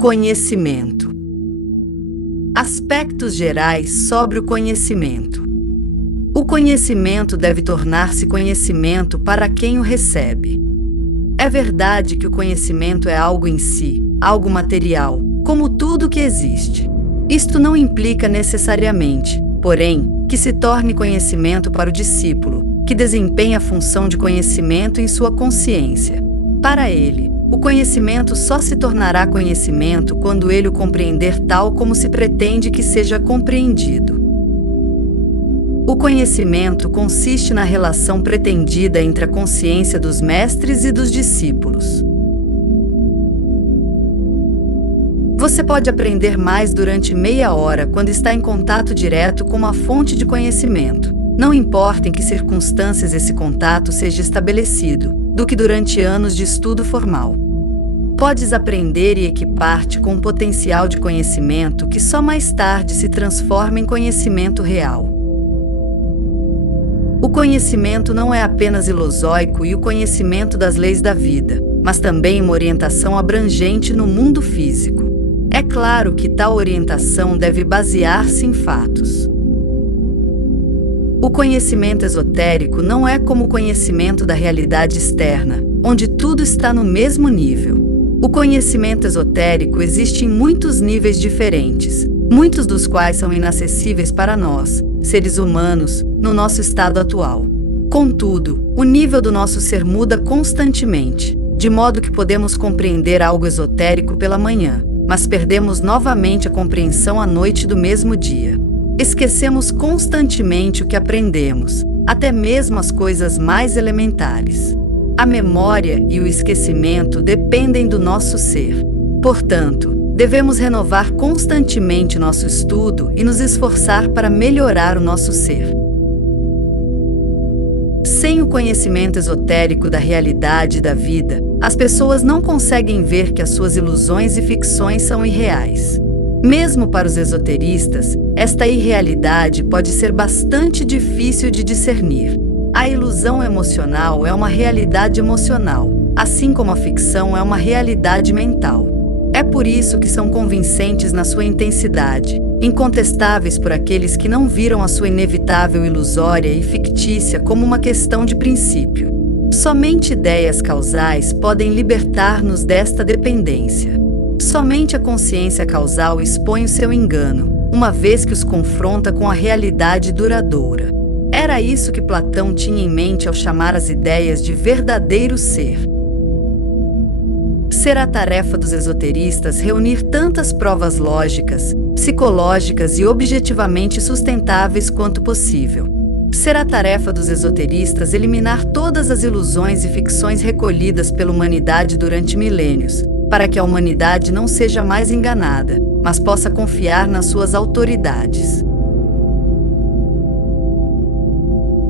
conhecimento. Aspectos gerais sobre o conhecimento. O conhecimento deve tornar-se conhecimento para quem o recebe. É verdade que o conhecimento é algo em si, algo material, como tudo que existe. Isto não implica necessariamente, porém, que se torne conhecimento para o discípulo, que desempenha a função de conhecimento em sua consciência. Para ele, o conhecimento só se tornará conhecimento quando ele o compreender tal como se pretende que seja compreendido. O conhecimento consiste na relação pretendida entre a consciência dos mestres e dos discípulos. Você pode aprender mais durante meia hora quando está em contato direto com uma fonte de conhecimento, não importa em que circunstâncias esse contato seja estabelecido, do que durante anos de estudo formal. Podes aprender e equipar-te com um potencial de conhecimento que só mais tarde se transforma em conhecimento real. O conhecimento não é apenas ilusórico e o conhecimento das leis da vida, mas também uma orientação abrangente no mundo físico. É claro que tal orientação deve basear-se em fatos. O conhecimento esotérico não é como o conhecimento da realidade externa, onde tudo está no mesmo nível. O conhecimento esotérico existe em muitos níveis diferentes, muitos dos quais são inacessíveis para nós, seres humanos, no nosso estado atual. Contudo, o nível do nosso ser muda constantemente, de modo que podemos compreender algo esotérico pela manhã, mas perdemos novamente a compreensão à noite do mesmo dia. Esquecemos constantemente o que aprendemos, até mesmo as coisas mais elementares. A memória e o esquecimento dependem do nosso ser. Portanto, devemos renovar constantemente nosso estudo e nos esforçar para melhorar o nosso ser. Sem o conhecimento esotérico da realidade da vida, as pessoas não conseguem ver que as suas ilusões e ficções são irreais. Mesmo para os esoteristas, esta irrealidade pode ser bastante difícil de discernir. A ilusão emocional é uma realidade emocional, assim como a ficção é uma realidade mental. É por isso que são convincentes na sua intensidade, incontestáveis por aqueles que não viram a sua inevitável ilusória e fictícia como uma questão de princípio. Somente ideias causais podem libertar-nos desta dependência. Somente a consciência causal expõe o seu engano, uma vez que os confronta com a realidade duradoura. Era isso que Platão tinha em mente ao chamar as ideias de verdadeiro ser. Será tarefa dos esoteristas reunir tantas provas lógicas, psicológicas e objetivamente sustentáveis quanto possível. Será tarefa dos esoteristas eliminar todas as ilusões e ficções recolhidas pela humanidade durante milênios, para que a humanidade não seja mais enganada, mas possa confiar nas suas autoridades.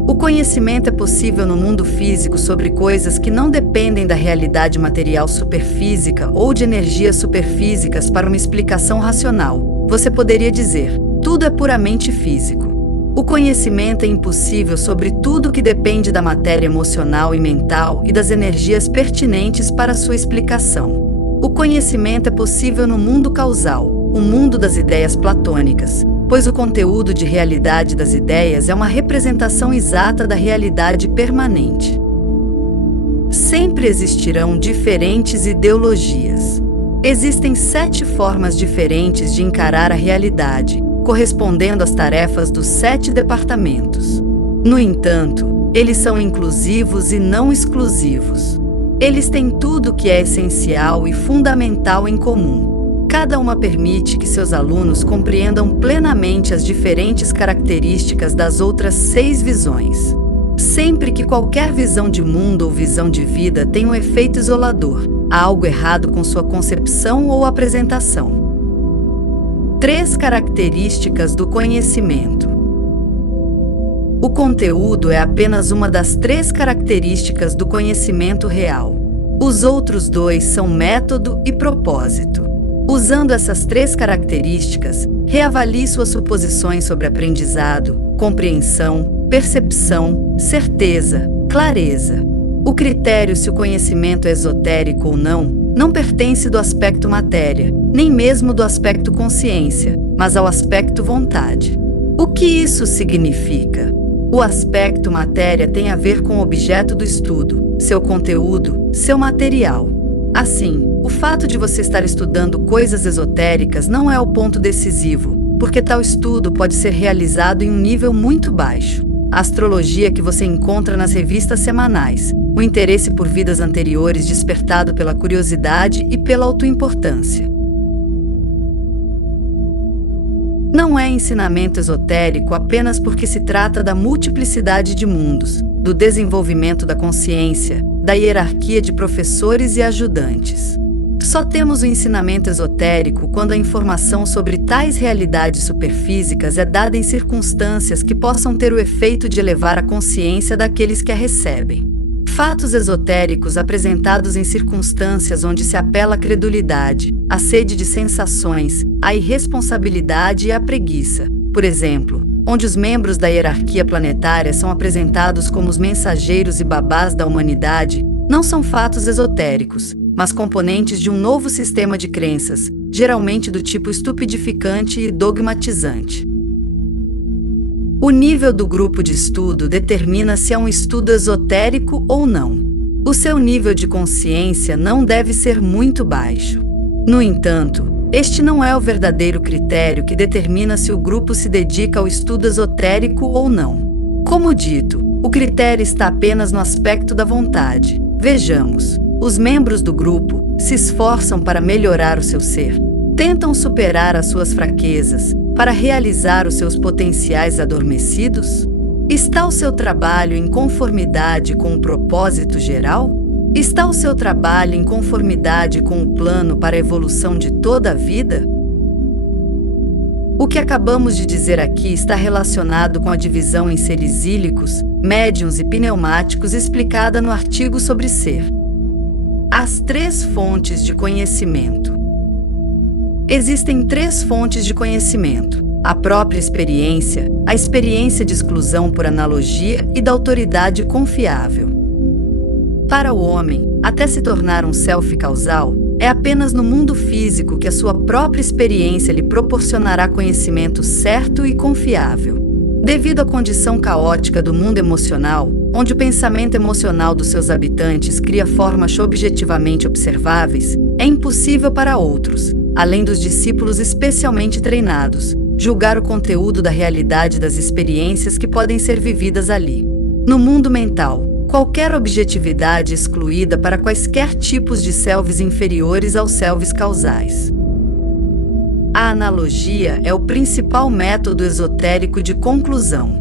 O conhecimento é possível no mundo físico sobre coisas que não dependem da realidade material superfísica ou de energias superfísicas para uma explicação racional. Você poderia dizer, tudo é puramente físico. O conhecimento é impossível sobre tudo que depende da matéria emocional e mental e das energias pertinentes para sua explicação. O conhecimento é possível no mundo causal, o mundo das ideias platônicas, pois o conteúdo de realidade das ideias é uma representação exata da realidade permanente. Sempre existirão diferentes ideologias. Existem 7 formas diferentes de encarar a realidade, correspondendo às tarefas dos 7 departamentos. No entanto, eles são inclusivos e não exclusivos. Eles têm tudo o que é essencial e fundamental em comum. Cada uma permite que seus alunos compreendam plenamente as diferentes características das outras 6 visões. Sempre que qualquer visão de mundo ou visão de vida tem um efeito isolador, há algo errado com sua concepção ou apresentação. 3 características do conhecimento. O conteúdo é apenas uma das 3 características do conhecimento real. Os outros 2 são método e propósito. Usando essas 3 características, reavalie suas suposições sobre aprendizado, compreensão, percepção, certeza, clareza. O critério se o conhecimento é esotérico ou não não pertence do aspecto matéria, nem mesmo do aspecto consciência, mas ao aspecto vontade. O que isso significa? O aspecto matéria tem a ver com o objeto do estudo, seu conteúdo, seu material. Assim, o fato de você estar estudando coisas esotéricas não é o ponto decisivo, porque tal estudo pode ser realizado em um nível muito baixo. A astrologia que você encontra nas revistas semanais, o interesse por vidas anteriores despertado pela curiosidade e pela autoimportância. Não é ensinamento esotérico apenas porque se trata da multiplicidade de mundos, do desenvolvimento da consciência, da hierarquia de professores e ajudantes. Só temos o ensinamento esotérico quando a informação sobre tais realidades superfísicas é dada em circunstâncias que possam ter o efeito de elevar a consciência daqueles que a recebem. Fatos esotéricos apresentados em circunstâncias onde se apela à credulidade, à sede de sensações, à irresponsabilidade e à preguiça. Por exemplo, onde os membros da hierarquia planetária são apresentados como os mensageiros e babás da humanidade, não são fatos esotéricos, mas componentes de um novo sistema de crenças, geralmente do tipo estupidificante e dogmatizante. O nível do grupo de estudo determina se é um estudo esotérico ou não. O seu nível de consciência não deve ser muito baixo. No entanto, este não é o verdadeiro critério que determina se o grupo se dedica ao estudo esotérico ou não. Como dito, o critério está apenas no aspecto da vontade. Vejamos, os membros do grupo se esforçam para melhorar o seu ser, tentam superar as suas fraquezas, para realizar os seus potenciais adormecidos? Está o seu trabalho em conformidade com o propósito geral? Está o seu trabalho em conformidade com o plano para a evolução de toda a vida? O que acabamos de dizer aqui está relacionado com a divisão em seres ílicos, médiuns e pneumáticos explicada no artigo sobre ser. As 3 fontes de conhecimento. Existem 3 fontes de conhecimento: a própria experiência, a experiência de exclusão por analogia e da autoridade confiável. Para o homem, até se tornar um self causal, é apenas no mundo físico que a sua própria experiência lhe proporcionará conhecimento certo e confiável. Devido à condição caótica do mundo emocional, onde o pensamento emocional dos seus habitantes cria formas objetivamente observáveis, é impossível para outros, além dos discípulos especialmente treinados, julgar o conteúdo da realidade das experiências que podem ser vividas ali. No mundo mental, qualquer objetividade é excluída para quaisquer tipos de selves inferiores aos selves causais. A analogia é o principal método esotérico de conclusão.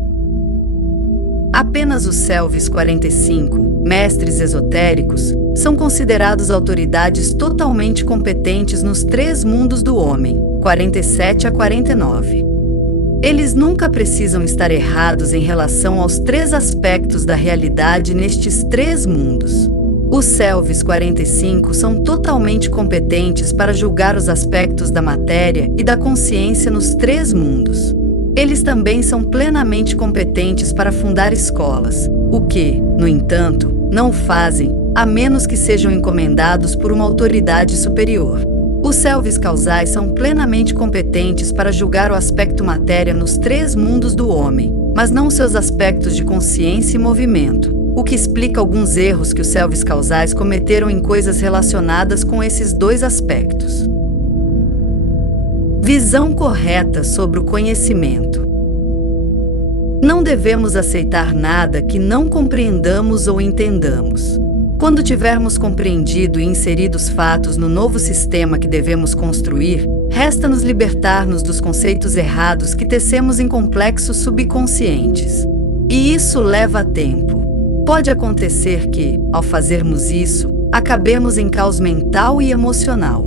Apenas os selves 45, mestres esotéricos, são considerados autoridades totalmente competentes nos 3 mundos do homem, 47 a 49. Eles nunca precisam estar errados em relação aos 3 aspectos da realidade nestes 3 mundos. Os selves 45 são totalmente competentes para julgar os aspectos da matéria e da consciência nos 3 mundos. Eles também são plenamente competentes para fundar escolas, o que, no entanto, não fazem, a menos que sejam encomendados por uma autoridade superior. Os selves causais são plenamente competentes para julgar o aspecto matéria nos 3 mundos do homem, mas não seus aspectos de consciência e movimento, o que explica alguns erros que os selves causais cometeram em coisas relacionadas com esses 2 aspectos. Visão correta sobre o conhecimento. Não devemos aceitar nada que não compreendamos ou entendamos. Quando tivermos compreendido e inserido os fatos no novo sistema que devemos construir, resta-nos libertar-nos dos conceitos errados que tecemos em complexos subconscientes. E isso leva tempo. Pode acontecer que, ao fazermos isso, acabemos em caos mental e emocional.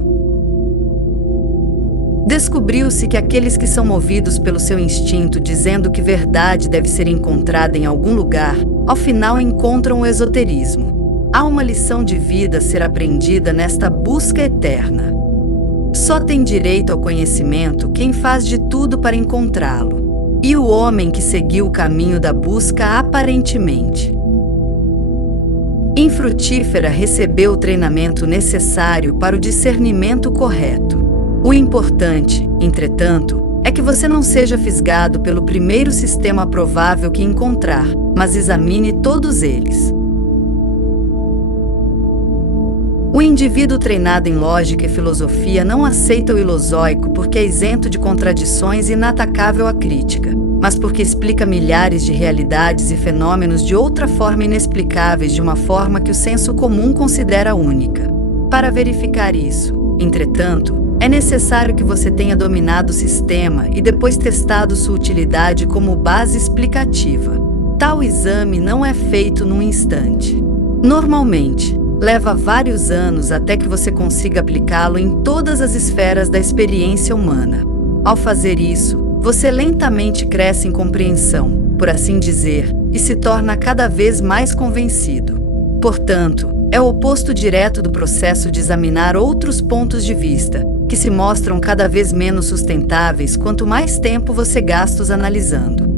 Descobriu-se que aqueles que são movidos pelo seu instinto dizendo que verdade deve ser encontrada em algum lugar, ao final encontram o esoterismo. Há uma lição de vida a ser aprendida nesta busca eterna. Só tem direito ao conhecimento quem faz de tudo para encontrá-lo. E o homem que seguiu o caminho da busca aparentemente. Infrutífera recebeu o treinamento necessário para o discernimento correto. O importante, entretanto, é que você não seja fisgado pelo primeiro sistema provável que encontrar, mas examine todos eles. O indivíduo treinado em lógica e filosofia não aceita o ilosóico porque é isento de contradições e inatacável à crítica, mas porque explica milhares de realidades e fenômenos de outra forma inexplicáveis de uma forma que o senso comum considera única. Para verificar isso, entretanto, é necessário que você tenha dominado o sistema e depois testado sua utilidade como base explicativa. Tal exame não é feito num instante. Normalmente, leva vários anos até que você consiga aplicá-lo em todas as esferas da experiência humana. Ao fazer isso, você lentamente cresce em compreensão, por assim dizer, e se torna cada vez mais convencido. Portanto, é o oposto direto do processo de examinar outros pontos de vista, que se mostram cada vez menos sustentáveis quanto mais tempo você gasta os analisando.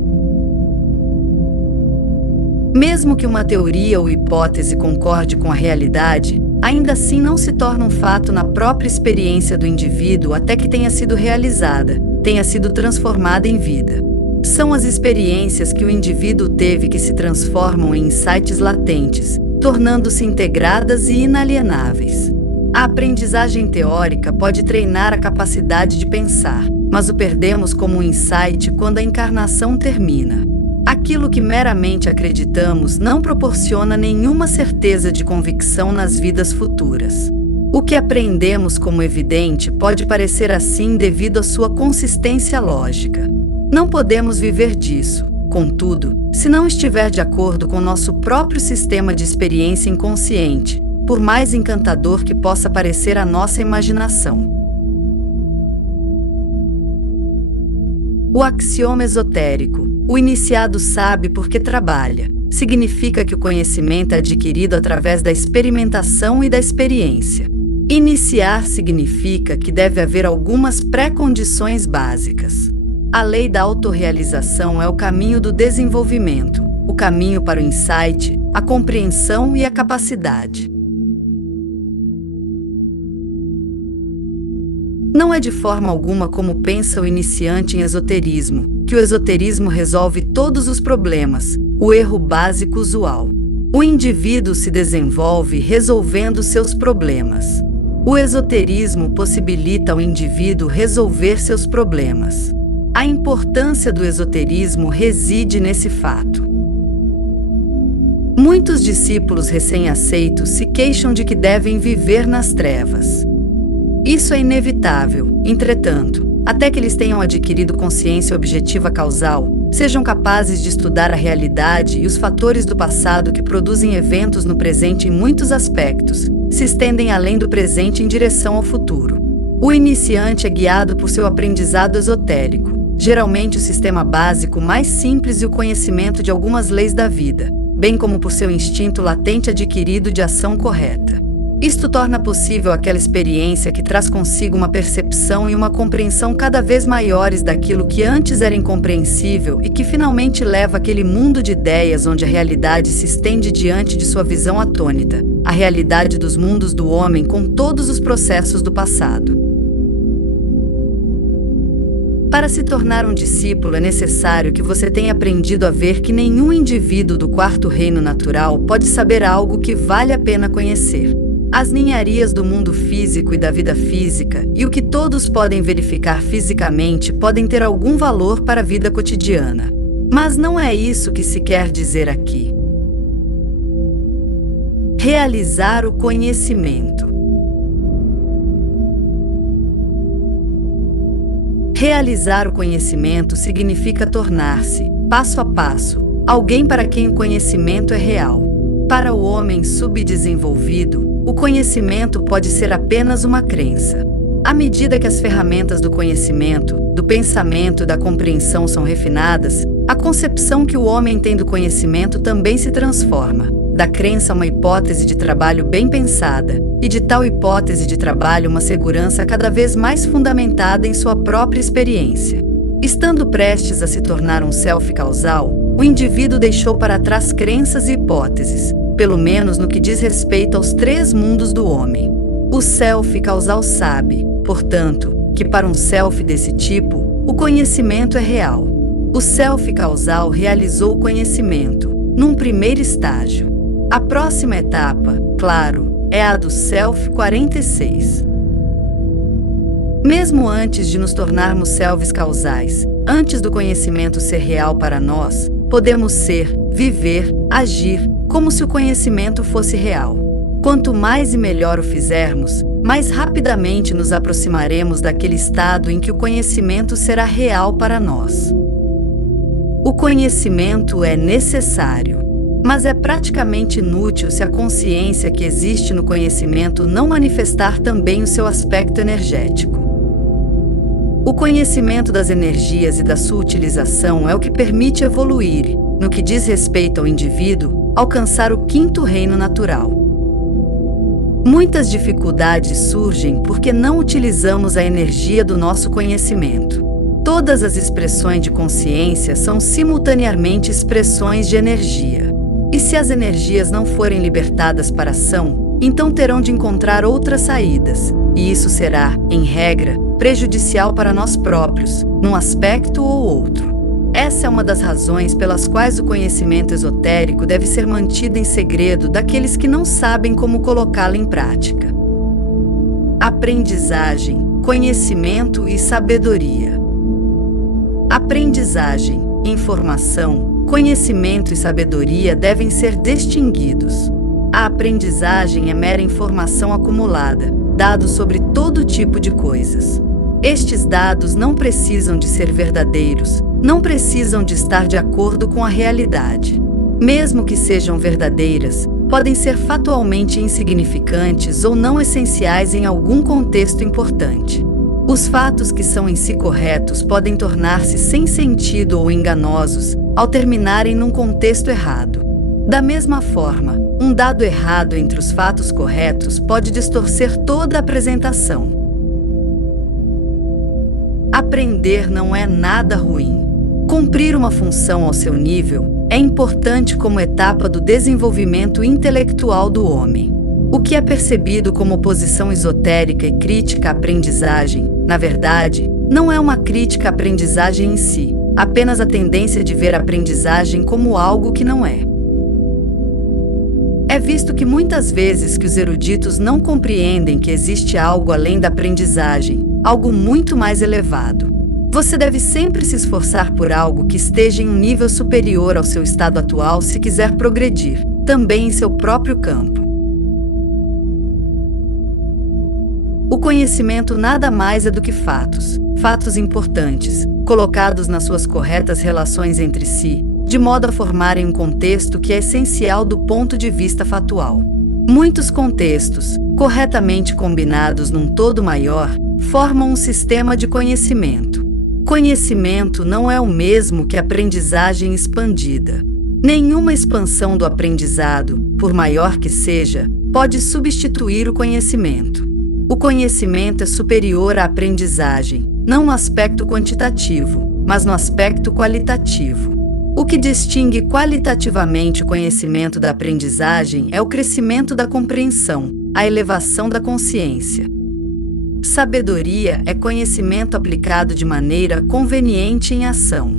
Mesmo que uma teoria ou hipótese concorde com a realidade, ainda assim não se torna um fato na própria experiência do indivíduo até que tenha sido realizada, tenha sido transformada em vida. São as experiências que o indivíduo teve que se transformam em insights latentes, tornando-se integradas e inalienáveis. A aprendizagem teórica pode treinar a capacidade de pensar, mas o perdemos como um insight quando a encarnação termina. Aquilo que meramente acreditamos não proporciona nenhuma certeza de convicção nas vidas futuras. O que aprendemos como evidente pode parecer assim devido à sua consistência lógica. Não podemos viver disso, contudo, se não estiver de acordo com nosso próprio sistema de experiência inconsciente, por mais encantador que possa parecer a nossa imaginação. O axioma esotérico, o iniciado sabe porque trabalha, significa que o conhecimento é adquirido através da experimentação e da experiência. Iniciar significa que deve haver algumas pré-condições básicas. A lei da autorrealização é o caminho do desenvolvimento, o caminho para o insight, a compreensão e a capacidade. Não é de forma alguma como pensa o iniciante em esoterismo, que o esoterismo resolve todos os problemas, o erro básico usual. O indivíduo se desenvolve resolvendo seus problemas. O esoterismo possibilita ao indivíduo resolver seus problemas. A importância do esoterismo reside nesse fato. Muitos discípulos recém-aceitos se queixam de que devem viver nas trevas. Isso é inevitável, entretanto, até que eles tenham adquirido consciência objetiva causal, sejam capazes de estudar a realidade e os fatores do passado que produzem eventos no presente em muitos aspectos, se estendem além do presente em direção ao futuro. O iniciante é guiado por seu aprendizado esotérico, geralmente o sistema básico mais simples e o conhecimento de algumas leis da vida, bem como por seu instinto latente adquirido de ação correta. Isto torna possível aquela experiência que traz consigo uma percepção e uma compreensão cada vez maiores daquilo que antes era incompreensível e que finalmente leva àquele mundo de ideias onde a realidade se estende diante de sua visão atônita, a realidade dos mundos do homem com todos os processos do passado. Para se tornar um discípulo é necessário que você tenha aprendido a ver que nenhum indivíduo do quarto reino natural pode saber algo que vale a pena conhecer. As ninharias do mundo físico e da vida física e o que todos podem verificar fisicamente podem ter algum valor para a vida cotidiana. Mas não é isso que se quer dizer aqui. Realizar o conhecimento. Realizar o conhecimento significa tornar-se, passo a passo, alguém para quem o conhecimento é real. Para o homem subdesenvolvido, o conhecimento pode ser apenas uma crença. À medida que as ferramentas do conhecimento, do pensamento e da compreensão são refinadas, a concepção que o homem tem do conhecimento também se transforma, da crença a uma hipótese de trabalho bem pensada, e de tal hipótese de trabalho uma segurança cada vez mais fundamentada em sua própria experiência. Estando prestes a se tornar um self causal, o indivíduo deixou para trás crenças e hipóteses, pelo menos no que diz respeito aos 3 mundos do homem. O self causal sabe, portanto, que para um self desse tipo, o conhecimento é real. O self causal realizou o conhecimento, num primeiro estágio. A próxima etapa, claro, é a do self 46. Mesmo antes de nos tornarmos selves causais, antes do conhecimento ser real para nós, podemos ser, viver, agir, como se o conhecimento fosse real. Quanto mais e melhor o fizermos, mais rapidamente nos aproximaremos daquele estado em que o conhecimento será real para nós. O conhecimento é necessário, mas é praticamente inútil se a consciência que existe no conhecimento não manifestar também o seu aspecto energético. O conhecimento das energias e da sua utilização é o que permite evoluir, no que diz respeito ao indivíduo, alcançar o 5º reino natural. Muitas dificuldades surgem porque não utilizamos a energia do nosso conhecimento. Todas as expressões de consciência são simultaneamente expressões de energia. E se as energias não forem libertadas para a ação, então terão de encontrar outras saídas, e isso será, em regra, prejudicial para nós próprios, num aspecto ou outro. Essa é uma das razões pelas quais o conhecimento esotérico deve ser mantido em segredo daqueles que não sabem como colocá-lo em prática. Aprendizagem, conhecimento e sabedoria. Aprendizagem, informação, conhecimento e sabedoria devem ser distinguidos. A aprendizagem é mera informação acumulada, dados sobre todo tipo de coisas. Estes dados não precisam de ser verdadeiros, não precisam de estar de acordo com a realidade. Mesmo que sejam verdadeiras, podem ser fatualmente insignificantes ou não essenciais em algum contexto importante. Os fatos que são em si corretos podem tornar-se sem sentido ou enganosos ao terminarem num contexto errado. Da mesma forma, um dado errado entre os fatos corretos pode distorcer toda a apresentação. Aprender não é nada ruim. Cumprir uma função ao seu nível é importante como etapa do desenvolvimento intelectual do homem. O que é percebido como oposição esotérica e crítica à aprendizagem, na verdade, não é uma crítica à aprendizagem em si, apenas a tendência de ver a aprendizagem como algo que não é. É visto que muitas vezes que os eruditos não compreendem que existe algo além da aprendizagem, algo muito mais elevado. Você deve sempre se esforçar por algo que esteja em um nível superior ao seu estado atual se quiser progredir, também em seu próprio campo. O conhecimento nada mais é do que fatos, fatos importantes, colocados nas suas corretas relações entre si, de modo a formarem um contexto que é essencial do ponto de vista fatual. Muitos contextos, corretamente combinados num todo maior, formam um sistema de conhecimento. Conhecimento não é o mesmo que aprendizagem expandida. Nenhuma expansão do aprendizado, por maior que seja, pode substituir o conhecimento. O conhecimento é superior à aprendizagem, não no aspecto quantitativo, mas no aspecto qualitativo. O que distingue qualitativamente o conhecimento da aprendizagem é o crescimento da compreensão, a elevação da consciência. Sabedoria é conhecimento aplicado de maneira conveniente em ação.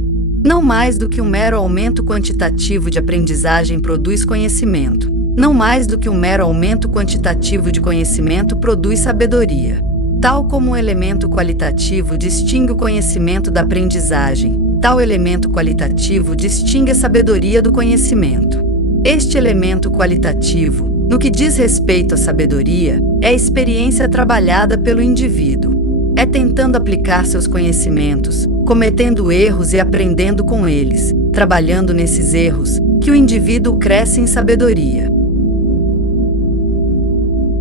Não mais do que um mero aumento quantitativo de aprendizagem produz conhecimento. Não mais do que um mero aumento quantitativo de conhecimento produz sabedoria. Tal como o elemento qualitativo distingue o conhecimento da aprendizagem, tal elemento qualitativo distingue a sabedoria do conhecimento. Este elemento qualitativo, no que diz respeito à sabedoria, é a experiência trabalhada pelo indivíduo. É tentando aplicar seus conhecimentos, cometendo erros e aprendendo com eles, trabalhando nesses erros, que o indivíduo cresce em sabedoria.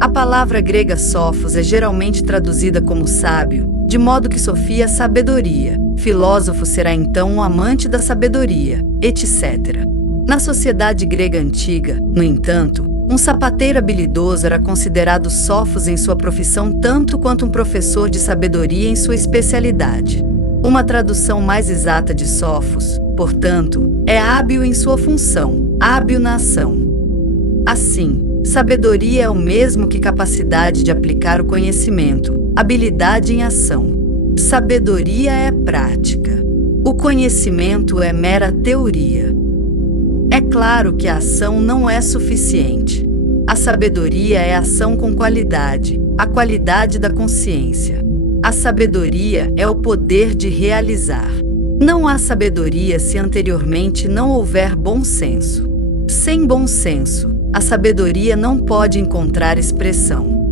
A palavra grega sophos é geralmente traduzida como sábio, de modo que Sofia é sabedoria, filósofo será então um amante da sabedoria, etc. Na sociedade grega antiga, no entanto, um sapateiro habilidoso era considerado sófos em sua profissão tanto quanto um professor de sabedoria em sua especialidade. Uma tradução mais exata de sófos, portanto, é hábil em sua função, hábil na ação. Assim, sabedoria é o mesmo que capacidade de aplicar o conhecimento, habilidade em ação. Sabedoria é prática. O conhecimento é mera teoria. É claro que a ação não é suficiente. A sabedoria é ação com qualidade, a qualidade da consciência. A sabedoria é o poder de realizar. Não há sabedoria se anteriormente não houver bom senso. Sem bom senso, a sabedoria não pode encontrar expressão.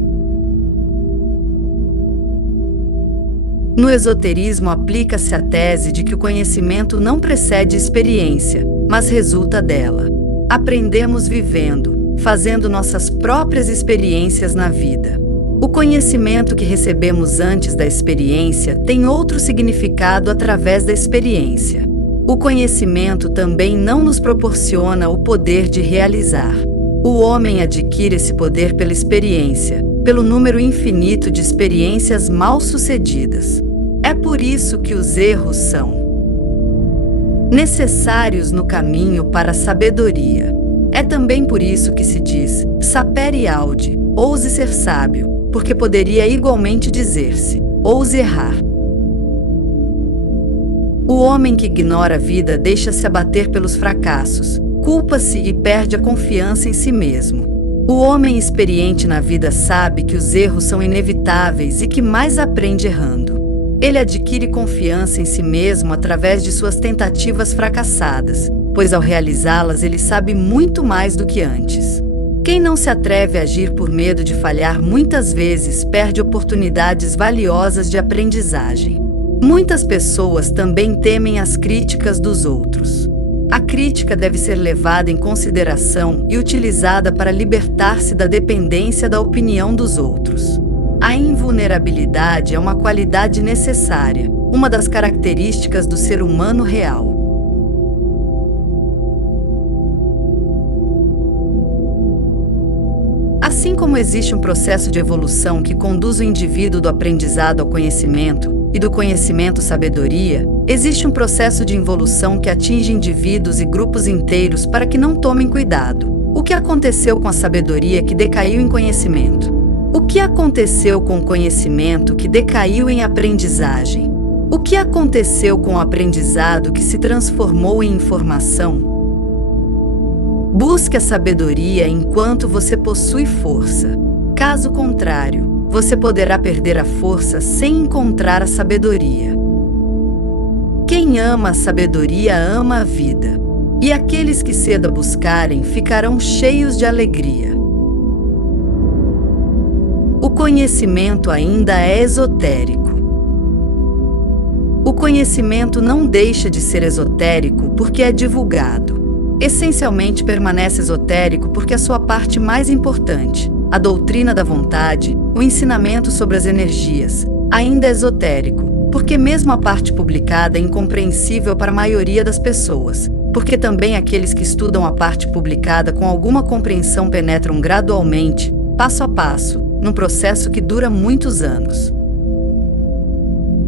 No esoterismo aplica-se a tese de que o conhecimento não precede experiência, mas resulta dela. Aprendemos vivendo, fazendo nossas próprias experiências na vida. O conhecimento que recebemos antes da experiência tem outro significado através da experiência. O conhecimento também não nos proporciona o poder de realizar. O homem adquire esse poder pela experiência, pelo número infinito de experiências mal-sucedidas. É por isso que os erros são necessários no caminho para a sabedoria. É também por isso que se diz, sapere aude, ouse ser sábio, porque poderia igualmente dizer-se, ouse errar. O homem que ignora a vida deixa-se abater pelos fracassos, culpa-se e perde a confiança em si mesmo. O homem experiente na vida sabe que os erros são inevitáveis e que mais aprende errando. Ele adquire confiança em si mesmo através de suas tentativas fracassadas, pois ao realizá-las ele sabe muito mais do que antes. Quem não se atreve a agir por medo de falhar muitas vezes perde oportunidades valiosas de aprendizagem. Muitas pessoas também temem as críticas dos outros. A crítica deve ser levada em consideração e utilizada para libertar-se da dependência da opinião dos outros. A invulnerabilidade é uma qualidade necessária, uma das características do ser humano real. Assim como existe um processo de evolução que conduz o indivíduo do aprendizado ao conhecimento e do conhecimento à sabedoria, existe um processo de involução que atinge indivíduos e grupos inteiros para que não tomem cuidado. O que aconteceu com a sabedoria que decaiu em conhecimento? O que aconteceu com o conhecimento que decaiu em aprendizagem? O que aconteceu com o aprendizado que se transformou em informação? Busque a sabedoria enquanto você possui força. Caso contrário, você poderá perder a força sem encontrar a sabedoria. Quem ama a sabedoria ama a vida, e aqueles que cedo a buscarem ficarão cheios de alegria. O conhecimento ainda é esotérico. O conhecimento não deixa de ser esotérico porque é divulgado. Essencialmente permanece esotérico porque a sua parte mais importante, a doutrina da vontade, o ensinamento sobre as energias, ainda é esotérico, porque mesmo a parte publicada é incompreensível para a maioria das pessoas, porque também aqueles que estudam a parte publicada com alguma compreensão penetram gradualmente, passo a passo, num processo que dura muitos anos.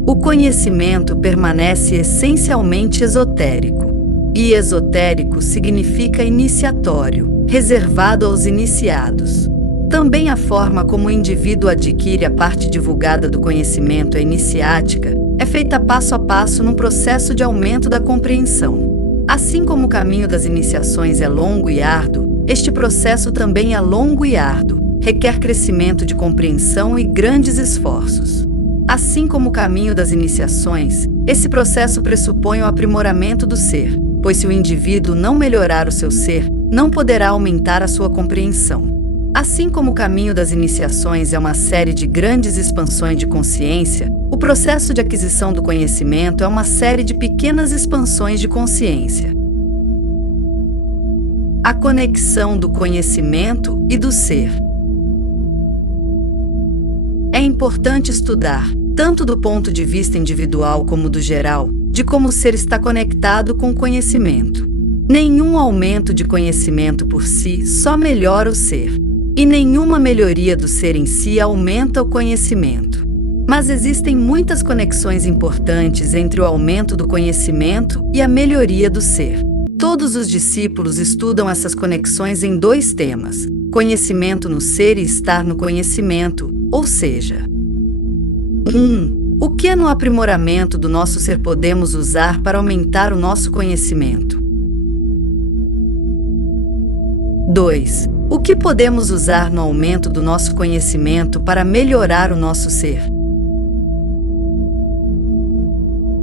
O conhecimento permanece essencialmente esotérico. E esotérico significa iniciatório, reservado aos iniciados. Também a forma como o indivíduo adquire a parte divulgada do conhecimento é iniciática, é feita passo a passo num processo de aumento da compreensão. Assim como o caminho das iniciações é longo e árduo, este processo também é longo e árduo, requer crescimento de compreensão e grandes esforços. Assim como o caminho das iniciações, esse processo pressupõe o aprimoramento do ser, pois se o indivíduo não melhorar o seu ser, não poderá aumentar a sua compreensão. Assim como o caminho das iniciações é uma série de grandes expansões de consciência, o processo de aquisição do conhecimento é uma série de pequenas expansões de consciência. A conexão do conhecimento e do ser. É importante estudar, tanto do ponto de vista individual como do geral, de como o ser está conectado com o conhecimento. Nenhum aumento de conhecimento por si só melhora o ser. E nenhuma melhoria do ser em si aumenta o conhecimento. Mas existem muitas conexões importantes entre o aumento do conhecimento e a melhoria do ser. Todos os discípulos estudam essas conexões em dois temas: conhecimento no ser e estar no conhecimento, ou seja, 1. O que no aprimoramento do nosso ser podemos usar para aumentar o nosso conhecimento? 2. O que podemos usar no aumento do nosso conhecimento para melhorar o nosso ser?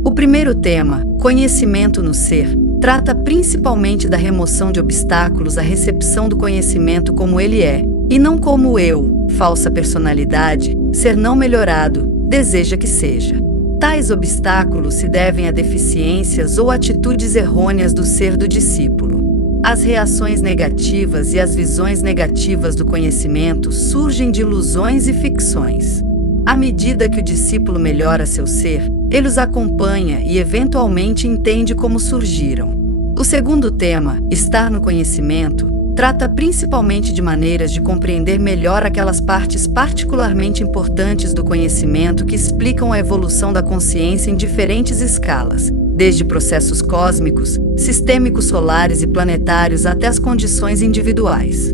O primeiro tema, conhecimento no ser, trata principalmente da remoção de obstáculos à recepção do conhecimento como ele é, e não como o eu, falsa personalidade, ser não melhorado, deseja que seja. Tais obstáculos se devem a deficiências ou atitudes errôneas do ser do discípulo. As reações negativas e as visões negativas do conhecimento surgem de ilusões e ficções. À medida que o discípulo melhora seu ser, ele os acompanha e eventualmente entende como surgiram. O segundo tema, estar no conhecimento, trata principalmente de maneiras de compreender melhor aquelas partes particularmente importantes do conhecimento que explicam a evolução da consciência em diferentes escalas, desde processos cósmicos, sistêmicos solares e planetários até as condições individuais.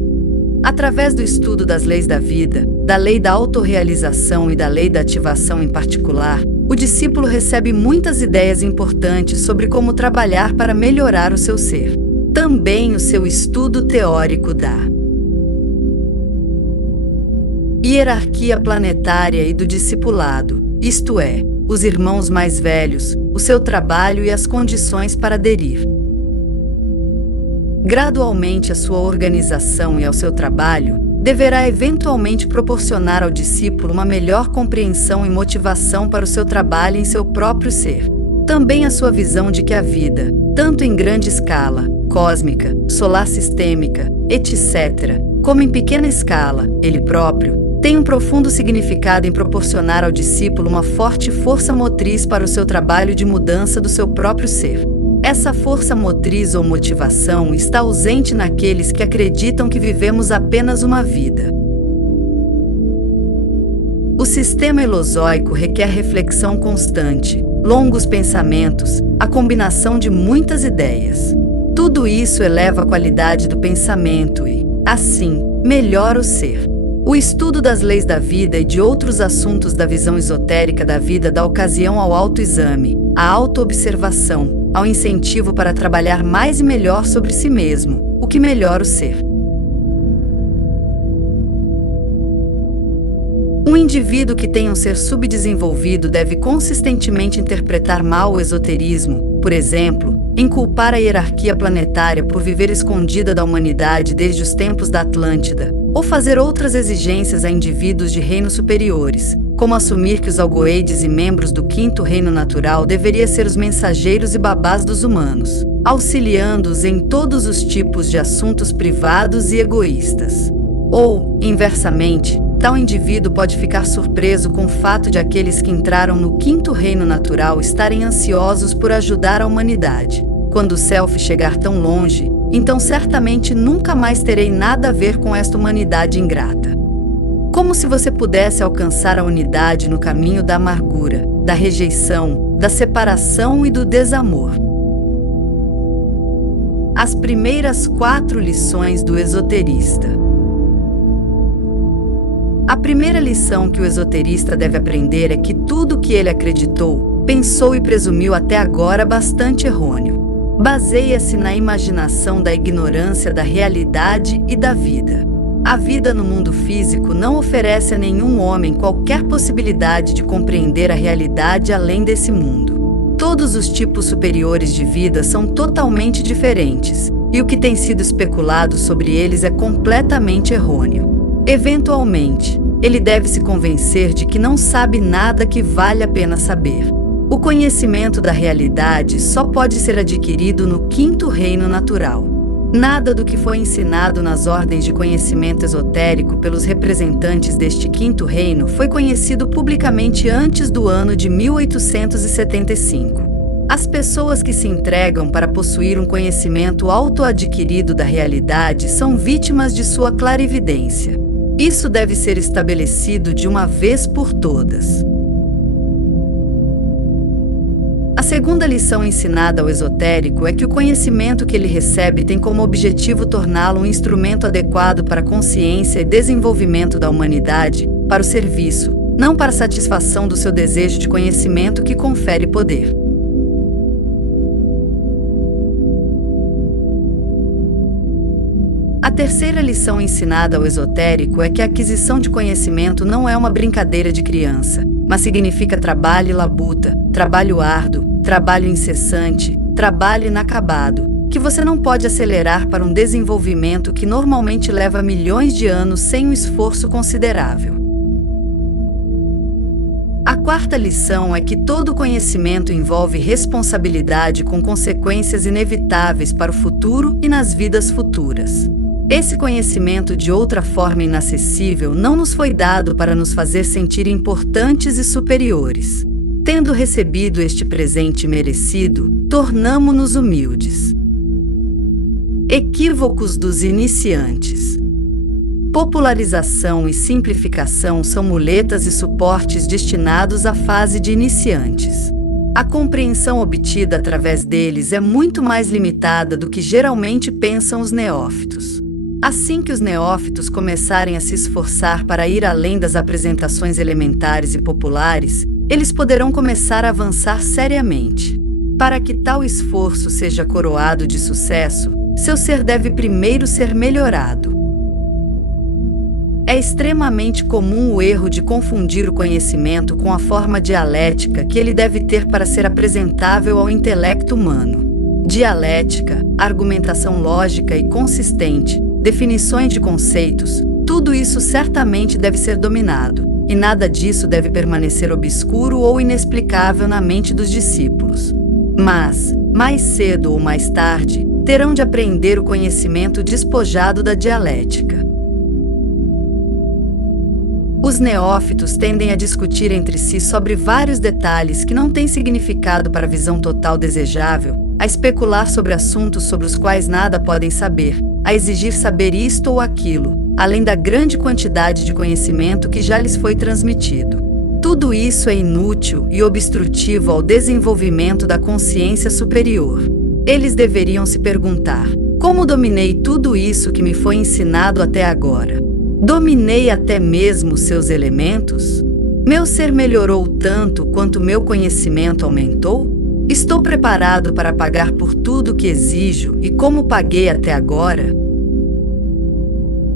Através do estudo das leis da vida, da lei da autorrealização e da lei da ativação em particular, o discípulo recebe muitas ideias importantes sobre como trabalhar para melhorar o seu ser. Também o seu estudo teórico da hierarquia planetária e do discipulado, isto é, os irmãos mais velhos, o seu trabalho e as condições para aderir gradualmente à sua organização e ao seu trabalho, deverá eventualmente proporcionar ao discípulo uma melhor compreensão e motivação para o seu trabalho em seu próprio ser. Também a sua visão de que a vida, tanto em grande escala, cósmica, solar sistêmica, etc., como em pequena escala, ele próprio, tem um profundo significado em proporcionar ao discípulo uma forte força motriz para o seu trabalho de mudança do seu próprio ser. Essa força motriz ou motivação está ausente naqueles que acreditam que vivemos apenas uma vida. O sistema elosóico requer reflexão constante, longos pensamentos, a combinação de muitas ideias. Tudo isso eleva a qualidade do pensamento e, assim, melhora o ser. O estudo das leis da vida e de outros assuntos da visão esotérica da vida dá ocasião ao autoexame, à autoobservação, ao incentivo para trabalhar mais e melhor sobre si mesmo, o que melhora o ser. Um indivíduo que tem um ser subdesenvolvido deve consistentemente interpretar mal o esoterismo, por exemplo, inculpar a hierarquia planetária por viver escondida da humanidade desde os tempos da Atlântida, ou fazer outras exigências a indivíduos de reinos superiores, como assumir que os algoides e membros do quinto reino natural deveriam ser os mensageiros e babás dos humanos, auxiliando-os em todos os tipos de assuntos privados e egoístas. Ou, inversamente, tal indivíduo pode ficar surpreso com o fato de aqueles que entraram no quinto reino natural estarem ansiosos por ajudar a humanidade. Quando o self chegar tão longe, então certamente nunca mais terei nada a ver com esta humanidade ingrata. Como se você pudesse alcançar a unidade no caminho da amargura, da rejeição, da separação e do desamor. As primeiras 4 lições do esoterista. A primeira lição que o esoterista deve aprender é que tudo o que ele acreditou, pensou e presumiu até agora bastante errôneo. Baseia-se na imaginação da ignorância da realidade e da vida. A vida no mundo físico não oferece a nenhum homem qualquer possibilidade de compreender a realidade além desse mundo. Todos os tipos superiores de vida são totalmente diferentes, e o que tem sido especulado sobre eles é completamente errôneo. Eventualmente, ele deve se convencer de que não sabe nada que vale a pena saber. O conhecimento da realidade só pode ser adquirido no quinto reino natural. Nada do que foi ensinado nas ordens de conhecimento esotérico pelos representantes deste quinto reino foi conhecido publicamente antes do ano de 1875. As pessoas que se entregam para possuir um conhecimento autoadquirido da realidade são vítimas de sua clarividência. Isso deve ser estabelecido de uma vez por todas. A segunda segunda lição ensinada ao esotérico é que o conhecimento que ele recebe tem como objetivo torná-lo um instrumento adequado para a consciência e desenvolvimento da humanidade, para o serviço, não para a satisfação do seu desejo de conhecimento que confere poder. A terceira lição ensinada ao esotérico é que a aquisição de conhecimento não é uma brincadeira de criança, mas significa trabalho e labuta, trabalho árduo, trabalho incessante, trabalho inacabado, que você não pode acelerar para um desenvolvimento que normalmente leva milhões de anos sem um esforço considerável. A quarta lição é que todo conhecimento envolve responsabilidade com consequências inevitáveis para o futuro e nas vidas futuras. Esse conhecimento, de outra forma inacessível, não nos foi dado para nos fazer sentir importantes e superiores. Tendo recebido este presente merecido, tornamo-nos humildes. Equívocos dos iniciantes. Popularização e simplificação são muletas e suportes destinados à fase de iniciantes. A compreensão obtida através deles é muito mais limitada do que geralmente pensam os neófitos. Assim que os neófitos começarem a se esforçar para ir além das apresentações elementares e populares, eles poderão começar a avançar seriamente. Para que tal esforço seja coroado de sucesso, seu ser deve primeiro ser melhorado. É extremamente comum o erro de confundir o conhecimento com a forma dialética que ele deve ter para ser apresentável ao intelecto humano. Dialética, argumentação lógica e consistente, definições de conceitos, tudo isso certamente deve ser dominado, e nada disso deve permanecer obscuro ou inexplicável na mente dos discípulos. Mas, mais cedo ou mais tarde, terão de aprender o conhecimento despojado da dialética. Os neófitos tendem a discutir entre si sobre vários detalhes que não têm significado para a visão total desejável, a especular sobre assuntos sobre os quais nada podem saber, a exigir saber isto ou aquilo, além da grande quantidade de conhecimento que já lhes foi transmitido. Tudo isso é inútil e obstrutivo ao desenvolvimento da consciência superior. Eles deveriam se perguntar: como dominei tudo isso que me foi ensinado até agora? Dominei até mesmo seus elementos? Meu ser melhorou tanto quanto meu conhecimento aumentou? Estou preparado para pagar por tudo que exijo e como paguei até agora?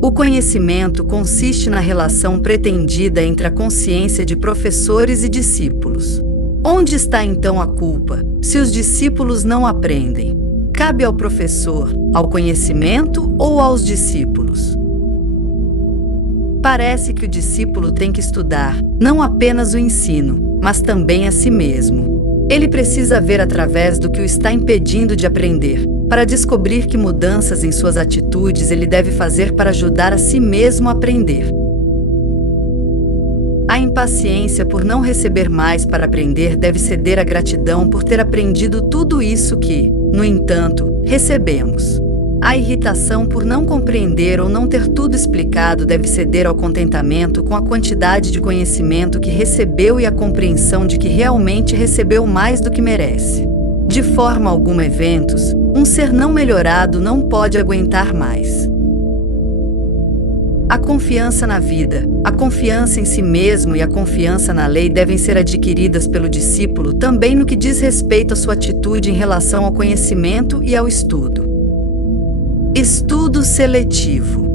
O conhecimento consiste na relação pretendida entre a consciência de professores e discípulos. Onde está então a culpa, se os discípulos não aprendem? Cabe ao professor, ao conhecimento ou aos discípulos? Parece que o discípulo tem que estudar, não apenas o ensino, mas também a si mesmo. Ele precisa ver através do que o está impedindo de aprender, para descobrir que mudanças em suas atitudes ele deve fazer para ajudar a si mesmo a aprender. A impaciência por não receber mais para aprender deve ceder à gratidão por ter aprendido tudo isso que, no entanto, recebemos. A irritação por não compreender ou não ter tudo explicado deve ceder ao contentamento com a quantidade de conhecimento que recebeu e a compreensão de que realmente recebeu mais do que merece. De forma alguma, eventos, um ser não melhorado não pode aguentar mais. A confiança na vida, a confiança em si mesmo e a confiança na lei devem ser adquiridas pelo discípulo também no que diz respeito à sua atitude em relação ao conhecimento e ao estudo. Estudo seletivo.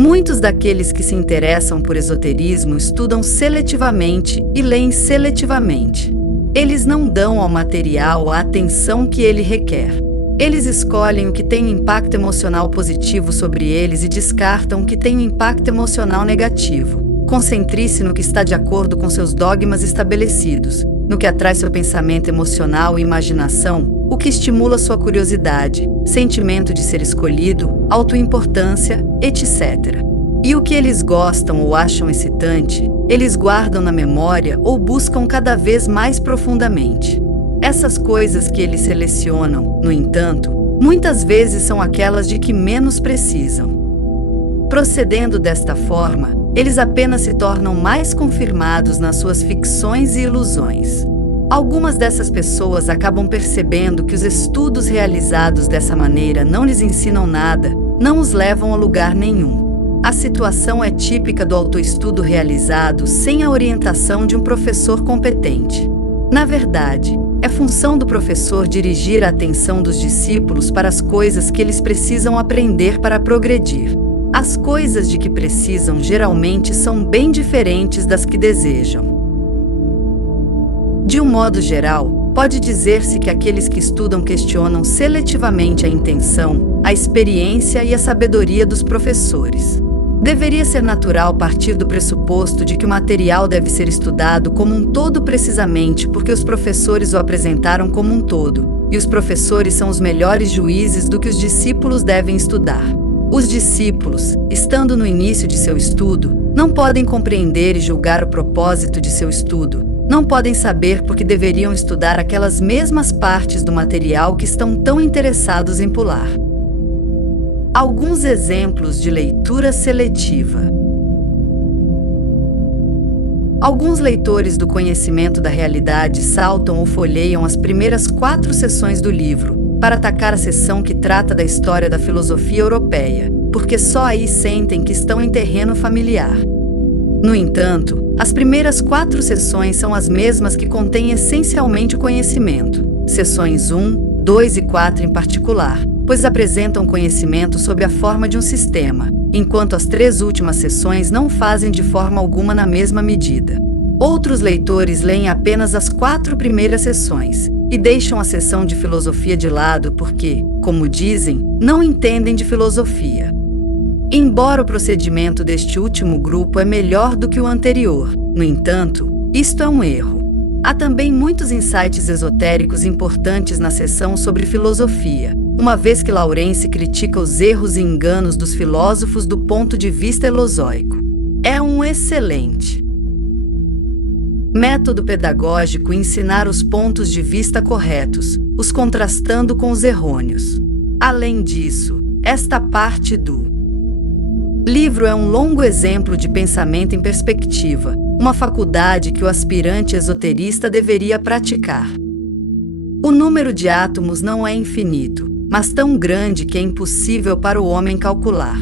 Muitos daqueles que se interessam por esoterismo estudam seletivamente e leem seletivamente. Eles não dão ao material a atenção que ele requer. Eles escolhem o que tem impacto emocional positivo sobre eles e descartam o que tem impacto emocional negativo. Concentre-se no que está de acordo com seus dogmas estabelecidos, no que atrai seu pensamento emocional e imaginação, o que estimula sua curiosidade, sentimento de ser escolhido, autoimportância, etc. E o que eles gostam ou acham excitante, eles guardam na memória ou buscam cada vez mais profundamente. Essas coisas que eles selecionam, no entanto, muitas vezes são aquelas de que menos precisam. Procedendo desta forma, eles apenas se tornam mais confirmados nas suas ficções e ilusões. Algumas dessas pessoas acabam percebendo que os estudos realizados dessa maneira não lhes ensinam nada, não os levam a lugar nenhum. A situação é típica do autoestudo realizado sem a orientação de um professor competente. Na verdade, é função do professor dirigir a atenção dos discípulos para as coisas que eles precisam aprender para progredir. As coisas de que precisam geralmente são bem diferentes das que desejam. De um modo geral, pode dizer-se que aqueles que estudam questionam seletivamente a intenção, a experiência e a sabedoria dos professores. Deveria ser natural partir do pressuposto de que o material deve ser estudado como um todo precisamente porque os professores o apresentaram como um todo, e os professores são os melhores juízes do que os discípulos devem estudar. Os discípulos, estando no início de seu estudo, não podem compreender e julgar o propósito de seu estudo. Não podem saber porque deveriam estudar aquelas mesmas partes do material que estão tão interessados em pular. Alguns exemplos de leitura seletiva. Alguns leitores do conhecimento da realidade saltam ou folheiam as primeiras 4 seções do livro, para atacar a seção que trata da história da filosofia europeia, porque só aí sentem que estão em terreno familiar. No entanto, as primeiras 4 seções são as mesmas que contêm essencialmente o conhecimento, seções 1, 2 e 4 em particular, pois apresentam conhecimento sob a forma de um sistema, enquanto as 3 últimas seções não fazem de forma alguma na mesma medida. Outros leitores leem apenas as 4 primeiras seções, e deixam a seção de filosofia de lado porque, como dizem, não entendem de filosofia. Embora o procedimento deste último grupo é melhor do que o anterior, no entanto, isto é um erro. Há também muitos insights esotéricos importantes na seção sobre filosofia, uma vez que Lawrence critica os erros e enganos dos filósofos do ponto de vista elosóico. É um excelente método pedagógico ensinar os pontos de vista corretos, os contrastando com os errôneos. Além disso, esta parte do livro é um longo exemplo de pensamento em perspectiva, uma faculdade que o aspirante esoterista deveria praticar. O número de átomos não é infinito, mas tão grande que é impossível para o homem calcular.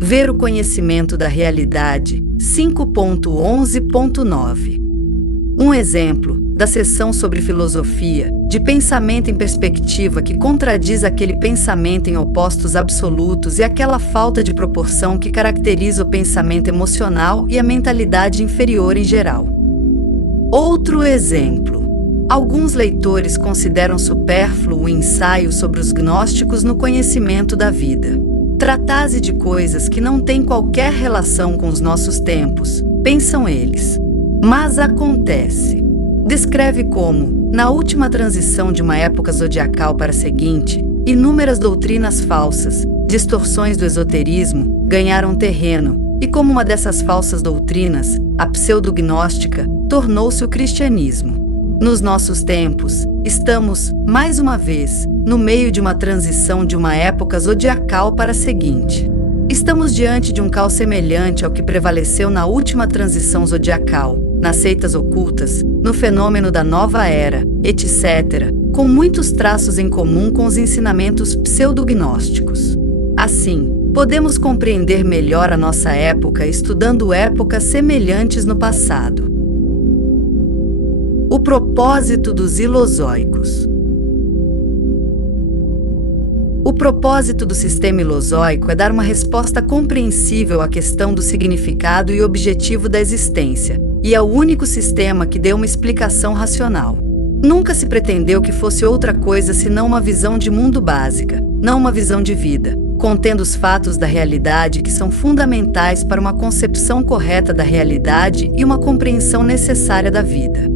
Ver o conhecimento da realidade, 5.11.9. Um exemplo, da seção sobre filosofia, de pensamento em perspectiva que contradiz aquele pensamento em opostos absolutos e aquela falta de proporção que caracteriza o pensamento emocional e a mentalidade inferior em geral. Outro exemplo. Alguns leitores consideram supérfluo o ensaio sobre os gnósticos no conhecimento da vida. Trata-se de coisas que não têm qualquer relação com os nossos tempos, pensam eles. Mas acontece. Descreve como, na última transição de uma época zodiacal para a seguinte, inúmeras doutrinas falsas, distorções do esoterismo, ganharam terreno, e como uma dessas falsas doutrinas, a pseudognóstica, tornou-se o cristianismo. Nos nossos tempos, estamos, mais uma vez, no meio de uma transição de uma época zodiacal para a seguinte. Estamos diante de um caos semelhante ao que prevaleceu na última transição zodiacal, nas seitas ocultas, no fenômeno da nova era, etc., com muitos traços em comum com os ensinamentos pseudognósticos. Assim, podemos compreender melhor a nossa época estudando épocas semelhantes no passado. O propósito dos ilosóicos. O propósito do sistema ilosóico é dar uma resposta compreensível à questão do significado e objetivo da existência, e é o único sistema que deu uma explicação racional. Nunca se pretendeu que fosse outra coisa senão uma visão de mundo básica, não uma visão de vida, contendo os fatos da realidade que são fundamentais para uma concepção correta da realidade e uma compreensão necessária da vida.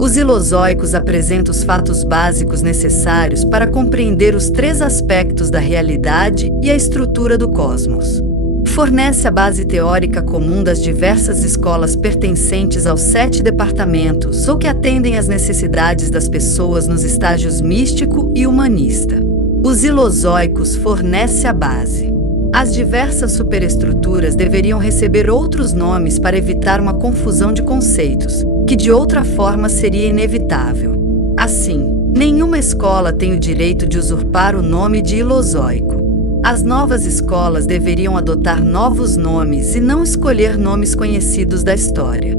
Os ilosóicos apresentam os fatos básicos necessários para compreender os 3 aspectos da realidade e a estrutura do cosmos. Fornece a base teórica comum das diversas escolas pertencentes aos 7 departamentos ou que atendem às necessidades das pessoas nos estágios místico e humanista. Os ilosóicos fornecem a base. As diversas superestruturas deveriam receber outros nomes para evitar uma confusão de conceitos, que de outra forma seria inevitável. Assim, nenhuma escola tem o direito de usurpar o nome de Ilozoico. As novas escolas deveriam adotar novos nomes e não escolher nomes conhecidos da história.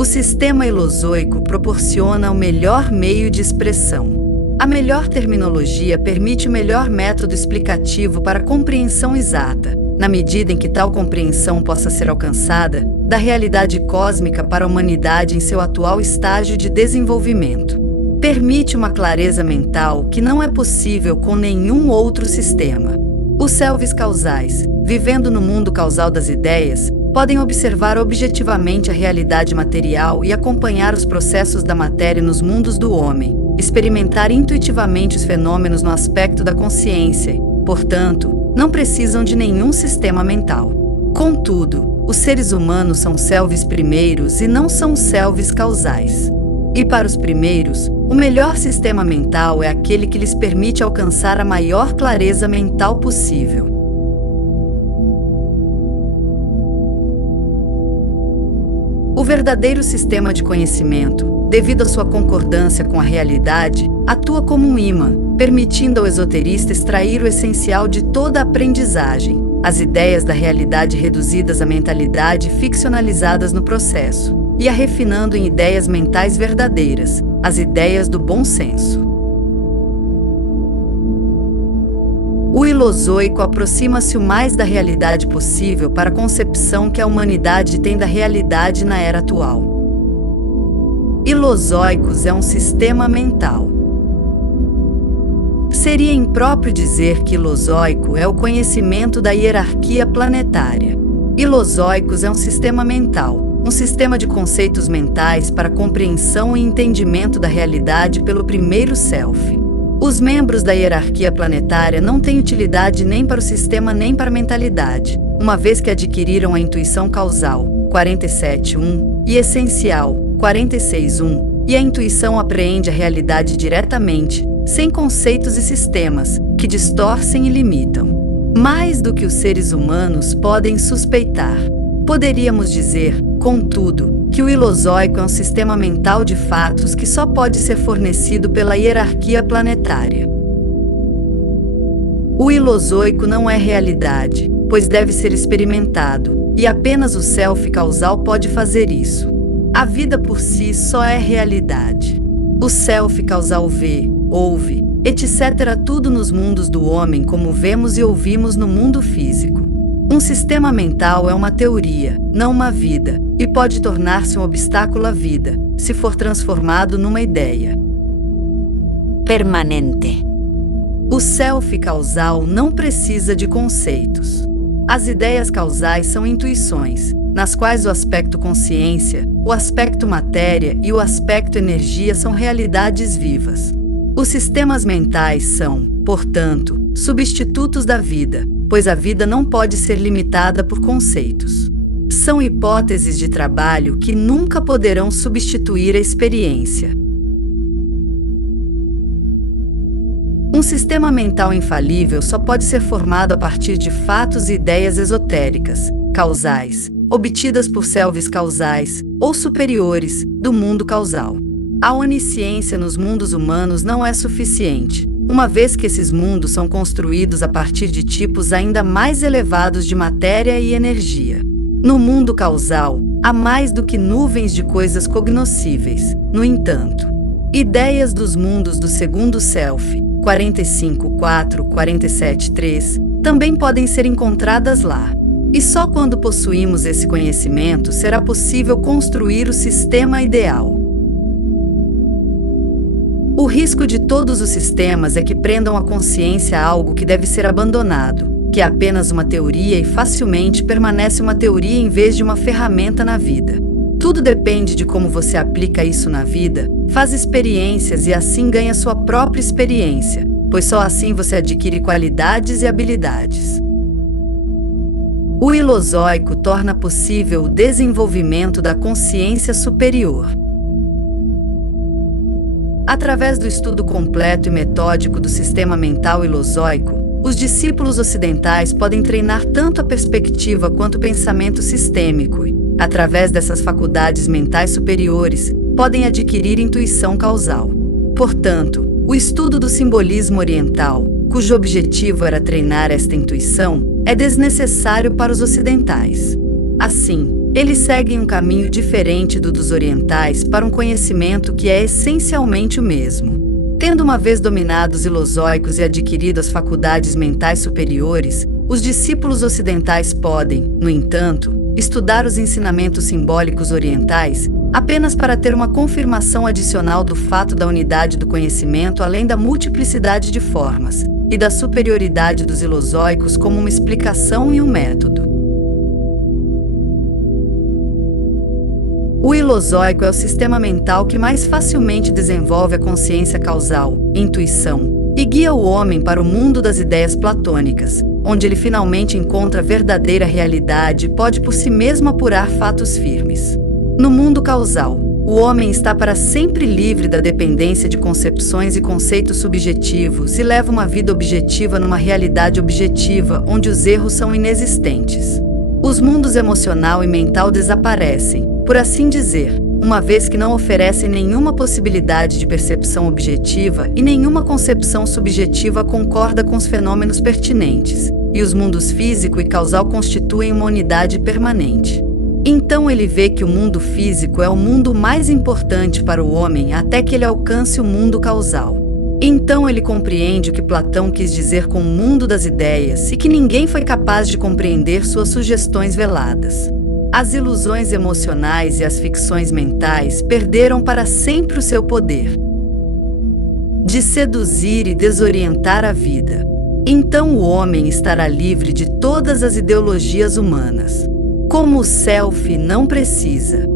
O sistema Ilozoico proporciona o melhor meio de expressão. A melhor terminologia permite o melhor método explicativo para a compreensão exata, na medida em que tal compreensão possa ser alcançada, da realidade cósmica para a humanidade em seu atual estágio de desenvolvimento. Permite uma clareza mental que não é possível com nenhum outro sistema. Os selves causais, vivendo no mundo causal das ideias, podem observar objetivamente a realidade material e acompanhar os processos da matéria nos mundos do homem, experimentar intuitivamente os fenômenos no aspecto da consciência e, portanto, não precisam de nenhum sistema mental. Contudo, os seres humanos são selves primeiros e não são selves causais. E para os primeiros, o melhor sistema mental é aquele que lhes permite alcançar a maior clareza mental possível. O verdadeiro sistema de conhecimento, devido à sua concordância com a realidade, atua como um imã, permitindo ao esoterista extrair o essencial de toda a aprendizagem, as ideias da realidade reduzidas à mentalidade ficcionalizadas no processo, e a refinando em ideias mentais verdadeiras, as ideias do bom senso. O Ilozoico aproxima-se o mais da realidade possível para a concepção que a humanidade tem da realidade na era atual. Ilozoicos é um sistema mental. Seria impróprio dizer que Ilozoico é o conhecimento da hierarquia planetária. Ilozoicos é um sistema mental, um sistema de conceitos mentais para a compreensão e entendimento da realidade pelo primeiro self. Os membros da hierarquia planetária não têm utilidade nem para o sistema nem para a mentalidade, uma vez que adquiriram a intuição causal, 47.1, e essencial, 46.1, e a intuição apreende a realidade diretamente, sem conceitos e sistemas, que distorcem e limitam. Mais do que os seres humanos podem suspeitar. Poderíamos dizer, contudo, que o Ilozoico é um sistema mental de fatos que só pode ser fornecido pela hierarquia planetária. O Ilozoico não é realidade, pois deve ser experimentado, e apenas o self causal pode fazer isso. A vida por si só é realidade. O self causal vê, ouve, etc. tudo nos mundos do homem como vemos e ouvimos no mundo físico. Um sistema mental é uma teoria, não uma vida, e pode tornar-se um obstáculo à vida, se for transformado numa ideia permanente. O self causal não precisa de conceitos. As ideias causais são intuições, nas quais o aspecto consciência, o aspecto matéria e o aspecto energia são realidades vivas. Os sistemas mentais são, portanto, substitutos da vida, pois a vida não pode ser limitada por conceitos. São hipóteses de trabalho que nunca poderão substituir a experiência. Um sistema mental infalível só pode ser formado a partir de fatos e ideias esotéricas, causais, obtidas por selves causais, ou superiores, do mundo causal. A onisciência nos mundos humanos não é suficiente, uma vez que esses mundos são construídos a partir de tipos ainda mais elevados de matéria e energia. No mundo causal, há mais do que nuvens de coisas cognoscíveis. No entanto, ideias dos mundos do segundo self, 45.4, 47.3, também podem ser encontradas lá. E só quando possuímos esse conhecimento será possível construir o sistema ideal. O risco de todos os sistemas é que prendam a consciência a algo que deve ser abandonado, que é apenas uma teoria e facilmente permanece uma teoria em vez de uma ferramenta na vida. Tudo depende de como você aplica isso na vida, faz experiências e assim ganha sua própria experiência, pois só assim você adquire qualidades e habilidades. O Ilozoico torna possível o desenvolvimento da consciência superior. Através do estudo completo e metódico do sistema mental ilozoico, os discípulos ocidentais podem treinar tanto a perspectiva quanto o pensamento sistêmico e, através dessas faculdades mentais superiores, podem adquirir intuição causal. Portanto, o estudo do simbolismo oriental, cujo objetivo era treinar esta intuição, é desnecessário para os ocidentais. Assim, eles seguem um caminho diferente do dos orientais para um conhecimento que é essencialmente o mesmo. Tendo uma vez dominado os ilozoicos e adquirido as faculdades mentais superiores, os discípulos ocidentais podem, no entanto, estudar os ensinamentos simbólicos orientais apenas para ter uma confirmação adicional do fato da unidade do conhecimento além da multiplicidade de formas, e da superioridade dos ilozoicos como uma explicação e um método. O ilozoico é o sistema mental que mais facilmente desenvolve a consciência causal, intuição, e guia o homem para o mundo das ideias platônicas, onde ele finalmente encontra a verdadeira realidade e pode por si mesmo apurar fatos firmes. No mundo causal, o homem está para sempre livre da dependência de concepções e conceitos subjetivos e leva uma vida objetiva numa realidade objetiva onde os erros são inexistentes. Os mundos emocional e mental desaparecem, por assim dizer, uma vez que não oferecem nenhuma possibilidade de percepção objetiva e nenhuma concepção subjetiva concorda com os fenômenos pertinentes, e os mundos físico e causal constituem uma unidade permanente. Então ele vê que o mundo físico é o mundo mais importante para o homem até que ele alcance o mundo causal. Então ele compreende o que Platão quis dizer com o mundo das ideias e que ninguém foi capaz de compreender suas sugestões veladas. As ilusões emocionais e as ficções mentais perderam para sempre o seu poder de seduzir e desorientar a vida. Então o homem estará livre de todas as ideologias humanas. Como o self não precisa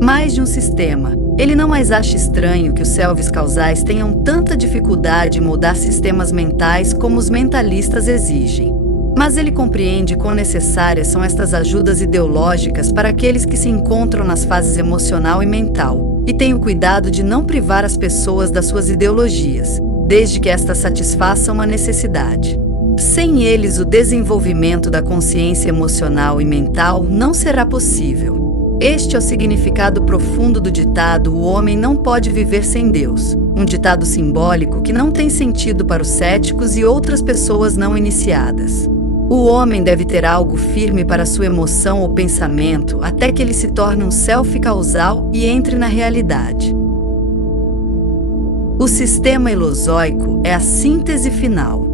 mais de um sistema, ele não mais acha estranho que os selves causais tenham tanta dificuldade em mudar sistemas mentais como os mentalistas exigem. Mas ele compreende quão necessárias são estas ajudas ideológicas para aqueles que se encontram nas fases emocional e mental, e tem o cuidado de não privar as pessoas das suas ideologias, desde que estas satisfaçam uma necessidade. Sem eles, o desenvolvimento da consciência emocional e mental não será possível. Este é o significado profundo do ditado "O homem não pode viver sem Deus", um ditado simbólico que não tem sentido para os céticos e outras pessoas não iniciadas. O homem deve ter algo firme para sua emoção ou pensamento até que ele se torne um self causal e entre na realidade. O sistema ilozoico é a síntese final.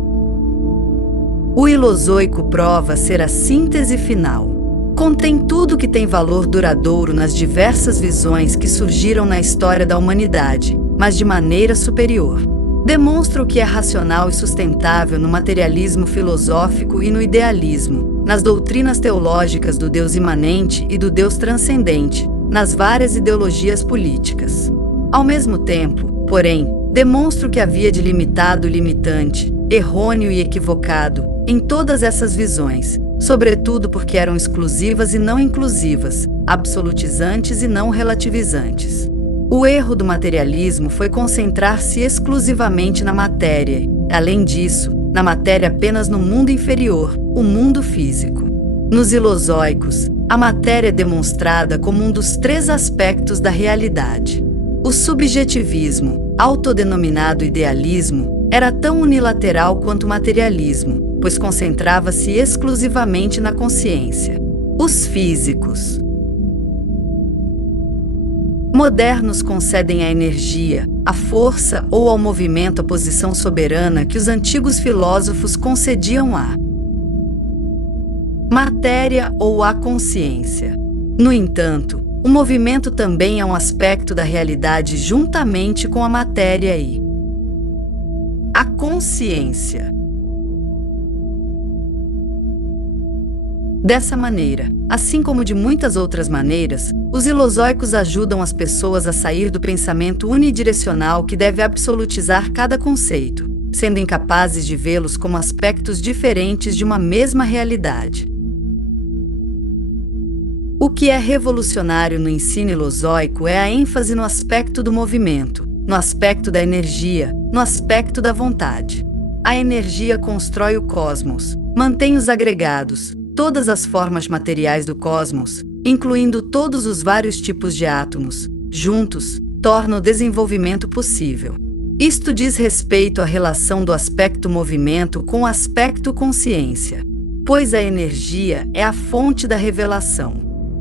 O ilozoico prova ser a síntese final. Contém tudo que tem valor duradouro nas diversas visões que surgiram na história da humanidade, mas de maneira superior. Demonstra o que é racional e sustentável no materialismo filosófico e no idealismo, nas doutrinas teológicas do Deus imanente e do Deus transcendente, nas várias ideologias políticas. Ao mesmo tempo, porém, demonstra o que havia de limitado e limitante, errôneo e equivocado, em todas essas visões, sobretudo porque eram exclusivas e não inclusivas, absolutizantes e não relativizantes. O erro do materialismo foi concentrar-se exclusivamente na matéria, além disso, na matéria apenas no mundo inferior, o mundo físico. Nos ilozoicos, a matéria é demonstrada como um dos três aspectos da realidade. O subjetivismo, autodenominado idealismo, era tão unilateral quanto o materialismo, pois concentrava-se exclusivamente na consciência. Os físicos modernos concedem à energia, à força ou ao movimento a posição soberana que os antigos filósofos concediam à matéria ou à consciência. No entanto, o movimento também é um aspecto da realidade juntamente com a matéria e a consciência. Dessa maneira, assim como de muitas outras maneiras, os ilozoicos ajudam as pessoas a sair do pensamento unidirecional que deve absolutizar cada conceito, sendo incapazes de vê-los como aspectos diferentes de uma mesma realidade. O que é revolucionário no ensino ilozoico é a ênfase no aspecto do movimento, no aspecto da energia, no aspecto da vontade. A energia constrói o cosmos, mantém os agregados, todas as formas materiais do cosmos, incluindo todos os vários tipos de átomos, juntos, torna o desenvolvimento possível. Isto diz respeito à relação do aspecto movimento com o aspecto consciência, pois a energia é a fonte da revelação.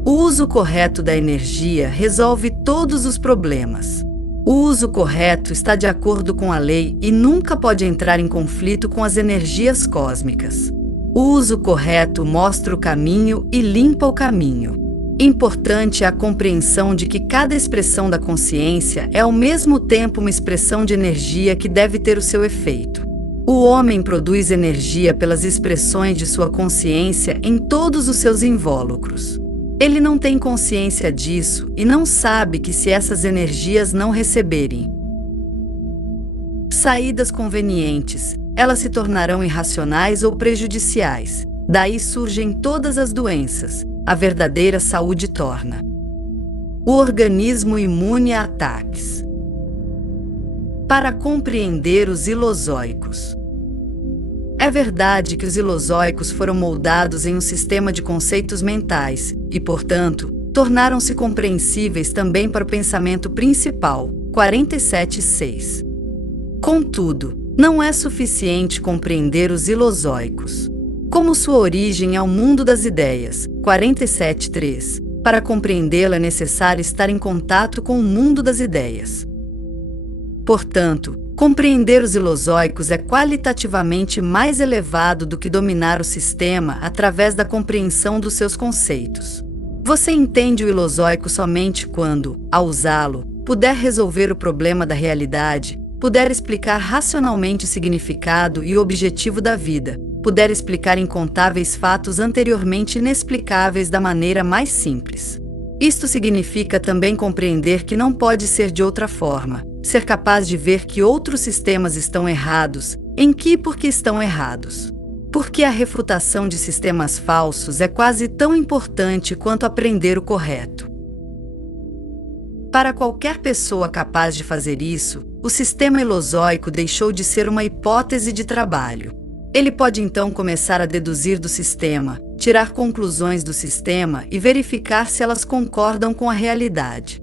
O uso correto da energia resolve todos os problemas. O uso correto está de acordo com a lei e nunca pode entrar em conflito com as energias cósmicas. O uso correto mostra o caminho e limpa o caminho. Importante é a compreensão de que cada expressão da consciência é ao mesmo tempo uma expressão de energia que deve ter o seu efeito. O homem produz energia pelas expressões de sua consciência em todos os seus invólucros. Ele não tem consciência disso e não sabe que se essas energias não receberem saídas convenientes, elas se tornarão irracionais ou prejudiciais. Daí surgem todas as doenças. A verdadeira saúde torna o organismo imune a ataques. Para compreender os ilozoicos. É verdade que os ilozoicos foram moldados em um sistema de conceitos mentais e, portanto, tornaram-se compreensíveis também para o pensamento principal, 47.6. Contudo, não é suficiente compreender os ilozoicos como sua origem é o mundo das ideias, 47.3. Para compreendê-lo é necessário estar em contato com o mundo das ideias. Portanto, compreender os ilozoicos é qualitativamente mais elevado do que dominar o sistema através da compreensão dos seus conceitos. Você entende o ilozoico somente quando, ao usá-lo, puder resolver o problema da realidade, puder explicar racionalmente o significado e o objetivo da vida, puder explicar incontáveis fatos anteriormente inexplicáveis da maneira mais simples. Isto significa também compreender que não pode ser de outra forma, ser capaz de ver que outros sistemas estão errados, em que e por que estão errados. Porque a refutação de sistemas falsos é quase tão importante quanto aprender o correto. Para qualquer pessoa capaz de fazer isso, o sistema ilozoico deixou de ser uma hipótese de trabalho. Ele pode então começar a deduzir do sistema, tirar conclusões do sistema e verificar se elas concordam com a realidade.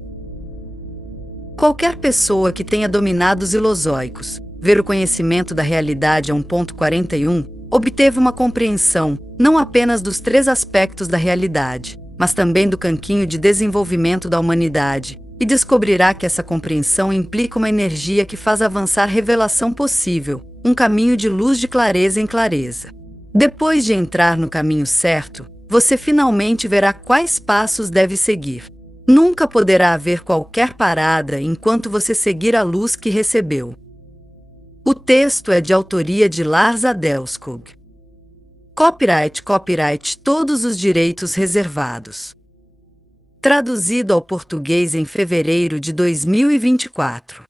Qualquer pessoa que tenha dominado os ilozoicos, ver o conhecimento da realidade a 1.41, obteve uma compreensão, não apenas dos 3 aspectos da realidade, mas também do canquinho de desenvolvimento da humanidade, e descobrirá que essa compreensão implica uma energia que faz avançar revelação possível, um caminho de luz de clareza em clareza. Depois de entrar no caminho certo, você finalmente verá quais passos deve seguir. Nunca poderá haver qualquer parada enquanto você seguir a luz que recebeu. O texto é de autoria de Lars Adelskog. Copyright todos os direitos reservados. Traduzido ao português em fevereiro de 2024.